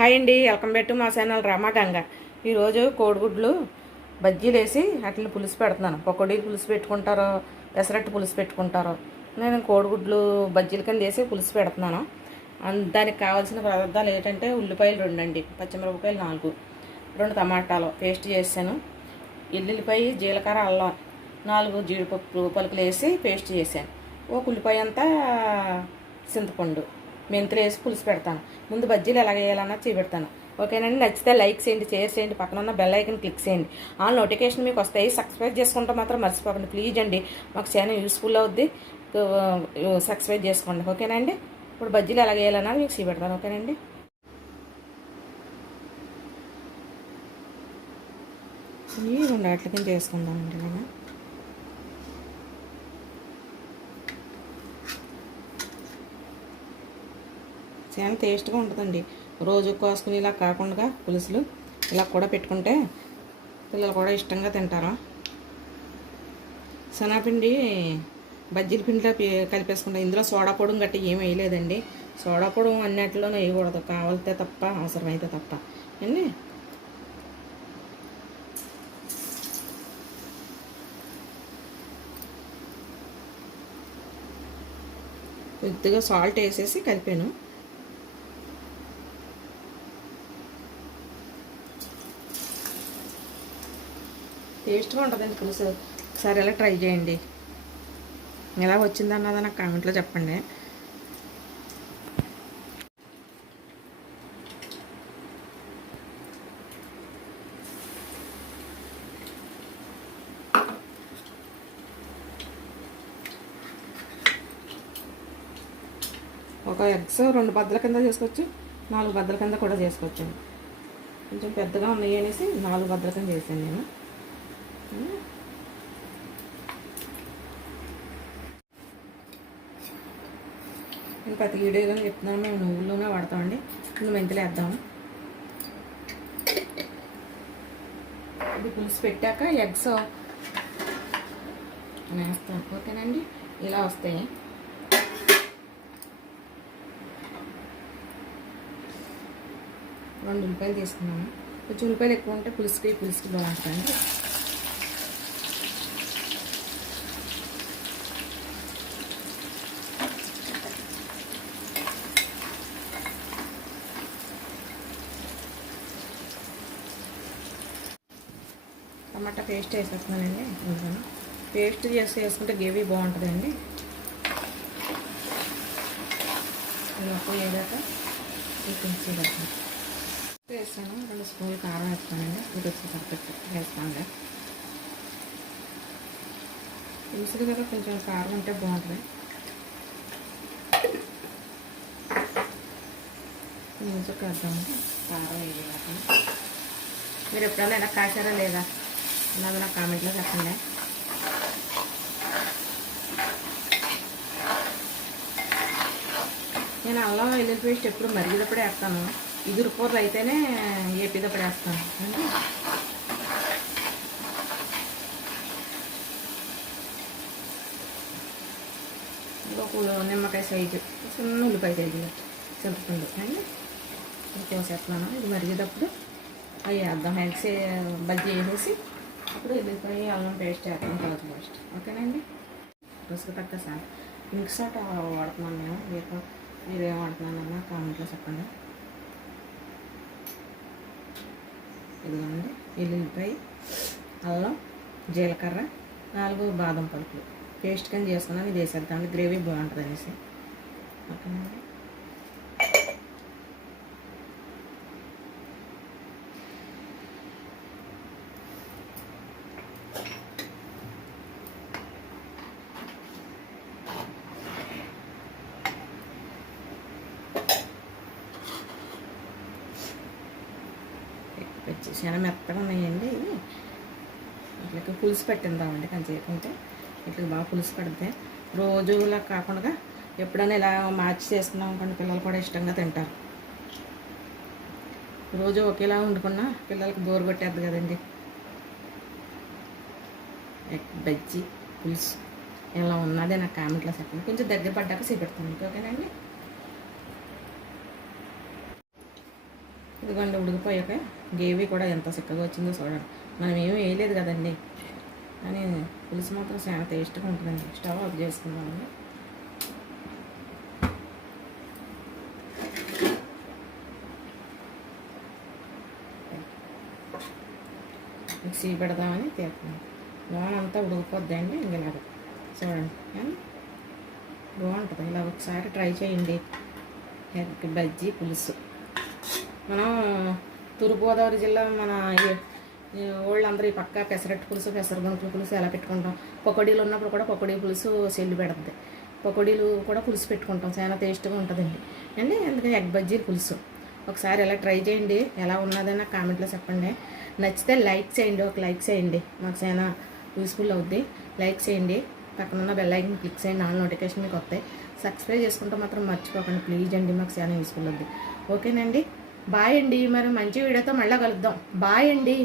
Hi అండి, welcome back to మా channel Rama Ganga. ఈరోజు కోడిగుడ్లు బజ్జీలు వేసి వాటిని పులుసు పెడుతున్నాను. పకోడీలు పులుసు పెట్టుకుంటారో, పెసరట్టు పులుసు పెట్టుకుంటారో. నేను కోడిగుడ్లు బజ్జీల కింద వేసి పులుసు పెడుతున్నాను. దానికి కావాల్సిన పదార్థాలు ఏంటంటే ఉల్లిపాయలు 2 అండి, పచ్చిమిరపకాయలు 4, 2 టమాటాలు పేస్ట్ చేశాను, ఎల్లుల్లిపాయ, జీలకర్ర, అల్లం, 4 జీడిపప్పు పలుకులు వేసి పేస్ట్ చేశాను. ఒక ఉల్లిపాయ అంతా చింతపండు, మెంతులు వేసి పులుసు పెడతాను. ముందు బజ్జీలు ఎలా వేయాలన్నది చూపెడతాను. ఓకేనండి, నచ్చితే లైక్ చేయండి, షేర్ చేయండి, పక్కన ఉన్న బెల్ ఐకన్ క్లిక్ చేయండి. ఆ నోటిఫికేషన్ మీకు వస్తాయి. సబ్స్క్రైబ్ చేసుకుంటే మాత్రం మర్చిపోకండి ప్లీజ్ అండి. మాకు ఛానల్ యూస్ఫుల్ అవుద్ది, సబ్స్క్రైబ్ చేసుకోండి. ఓకేనండి, ఇప్పుడు బజ్జీలు ఎలా వేయాలన్నది మీకు చూపెడతాను. ఓకేనండి, ఈ 2 వాటిల కింద చేసుకుందామండి. నేను చాలా టేస్ట్గా ఉంటుందండి. రోజు కోసుకుని ఇలా కాకుండా పులుసులు ఇలా కూడా పెట్టుకుంటే పిల్లలు కూడా ఇష్టంగా తింటారు. శనగపిండి బజ్జీల పిండిలో కలిపేసుకుంటాం. ఇందులో సోడా పొడి గట్టి ఏమి వేయలేదండి. సోడా పొడి అన్నిటిలోనూ వేయకూడదు, కావాలితే తప్ప, అవసరమైతే తప్ప అండి. కొద్దిగా సాల్ట్ వేసేసి కలిపాను. టేస్ట్గా ఉంటుందండి పులుసు. ఒకసారి ఎలా ట్రై చేయండి. ఎలా వచ్చిందన్నది నాకు కామెంట్లో చెప్పండి. ఒక ఎగ్స్ 2 బద్దల కింద చేసుకోవచ్చు, 4 బద్దల కింద కూడా చేసుకోవచ్చు. కొంచెం పెద్దగా ఉన్నాయి అనేసి 4 బద్దల కింద చేశాను నేను. నేను ప్రతి వీడియోలో చెప్తున్నాను, మేము నువ్వుల్లోనే వాడతామండి. ముందు మెంతులు వేద్దాము. ఇది పులుసు పెట్టాక ఎగ్స్ వేస్తాను. ఓకేనండి, ఇలా వస్తాయి. రెండు ఉల్లిపాయలు తీసుకున్నాను. కొంచెం ఉల్లిపాయలు ఎక్కువ ఉంటే పులుసుకి బాగుంటుందండి. టమాటా పేస్ట్ వేసేస్తున్నానండి. పేస్ట్ చేసి వేసుకుంటే గ్రేవీ బాగుంటుందండి. ఉప్పు వేసాక మిక్సీ పెడతాను. వేస్తాను. 2 స్పూన్లు కారం వేస్తానండి. రుచి పర్ఫెక్ట్ వేస్తాను. పులుసులు కదా కొంచెం కారం ఉంటే బాగుంటుంది. కొంచెం వేద్దాము కారం వేయాలి. మీరు ఎప్పుడైనా ఎలా కాసారా లేదా అన్నది నాకు కామెంట్లో చెప్పండి. నేను అల్లం వెల్లుల్లి పేస్ట్ ఎప్పుడు మరిగేటప్పుడు వేస్తాను. ఇగురు కూరలు అయితేనే ఏపేటప్పుడు వేస్తాను. ఒక నిమ్మకాయ సైజు చిన్న ఉల్లిపాయ సైజు చింతపండు అండి కోసేస్తున్నాను. ఇది మరిగేటప్పుడు అవి వేద్దాం. ఎగ్స్ బజ్జీ వేసేసి అప్పుడు ఉల్లిపాయ అల్లం పేస్ట్ వేస్తాం, కొంచెం పేస్ట్. ఓకేనండి, రుసుకు తగ్గ సార్ పింక్ సాల్ట్ వాడుతున్నాను నేను. మీరేం వాడుతున్నానన్నా కామెంట్లో చెప్పండి. ఇదిగోండి, ఎల్లుల్లిపాయ, అల్లం, జీలకర్ర, 4 బాదం పలుకులు పేస్ట్ కింద చేసుకున్నాను. ఇది వేసేద్దామండి, గ్రేవీ బాగుంటుంది అనేసి. ఓకేనండి, చాలా మెత్తగా ఉన్నాయండి. ఇవి ఇట్లకి పులుసు పెట్టిందామండి. కొంచెంసేపు ఉంటే ఇట్లా బాగా పులుసు పడితే రోజులా కాకుండా ఎప్పుడైనా ఇలా మార్చి చేసుకున్నాం అనుకోండి, పిల్లలు కూడా ఇష్టంగా తింటారు. రోజు ఒకేలా వండుకున్నా పిల్లలకి బోర్ కొట్టేద్ది కదండి. బజ్జీ పులుసు ఎలా ఉన్నదే నాకు కామెంట్లో చెప్పండి. కొంచెం దగ్గర పడ్డాక చూపెడతాను. ఓకేనండి, ఇదిగోండి ఉడికిపోయాక గ్రేవీ కూడా ఎంత చిక్కగా వచ్చిందో చూడండి. మనం ఏమీ వేయలేదు కదండి, కానీ పులుసు మాత్రం చాలా టేస్ట్గా ఉంటుందండి. స్టవ్ ఆఫ్ చేసుకుందామండి. మిక్సీ పెడదామని తీస్తున్నాం. లోన్ అంతా ఉడికిపోద్దండి. ఇలాగ చూడండి బాగుంటుంది. ఇలా ఒకసారి ట్రై చేయండి. ఎగ్ బజ్జీ పులుసు. మనం తూర్పుగోదావరి జిల్లా మన వాళ్ళందరూ ఈ పక్క పెసరట్టు పులుసు, పెసరగొనుకుల పులుసు ఎలా పెట్టుకుంటాం. పకోడీలు ఉన్నప్పుడు కూడా పకోడీ పులుసు చెల్లి పెడుతుంది. పకోడీలు కూడా పులుసు పెట్టుకుంటాం, చాలా టేస్ట్గా ఉంటుందండి అండి. అందుకని ఎగ్ బజ్జీలు పులుసు ఒకసారి ఎలా ట్రై చేయండి. ఎలా ఉన్నదని నాకు కామెంట్లో చెప్పండి. నచ్చితే లైక్ చేయండి, ఒక లైక్ చేయండి, మాకు చాలా యూస్ఫుల్ అవుద్ది. లైక్ చేయండి, పక్కనున్న బెల్ ఐకాన్ క్లిక్ చేయండి, ఆల్ నోటిఫికేషన్ మీకు వస్తాయి. సబ్స్క్రైబ్ చేసుకుంటే మాత్రం మర్చిపోకండి ప్లీజ్ అండి, మాకు చాలా యూస్ఫుల్ అవుద్ది. ఓకేనండి, బాయ్ అండి. మరి మంచి వీడియోతో మళ్ళీ కలుద్దాం. బాయ్ అండి.